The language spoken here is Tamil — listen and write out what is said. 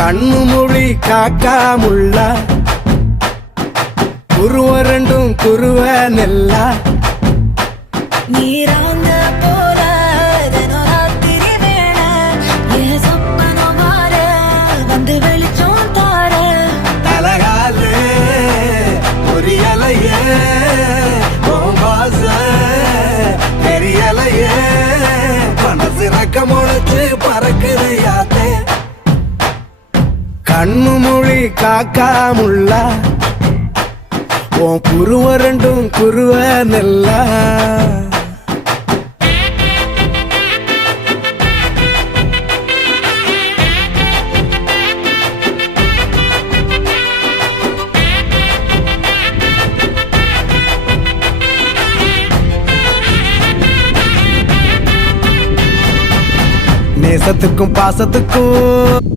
கண்ணு மொழி காக்காமுள்ள குருவ ரெண்டும் குருவ நெல்லா நீராங்க போல தினராத்திரி வேண என் சொப்பனம் மாற வந்து வெளிச்சம் தார தலகாலே பொரியலையே பாச தெரியலையே மனசு ரக்க முளைச்சு பறக்குது யாத்தே கண்ணு மொழி காக்காமுள்ள உன் குருவ ரெண்டும் குருவ நெல்லா நேசத்துக்கும் பாசத்துக்கும்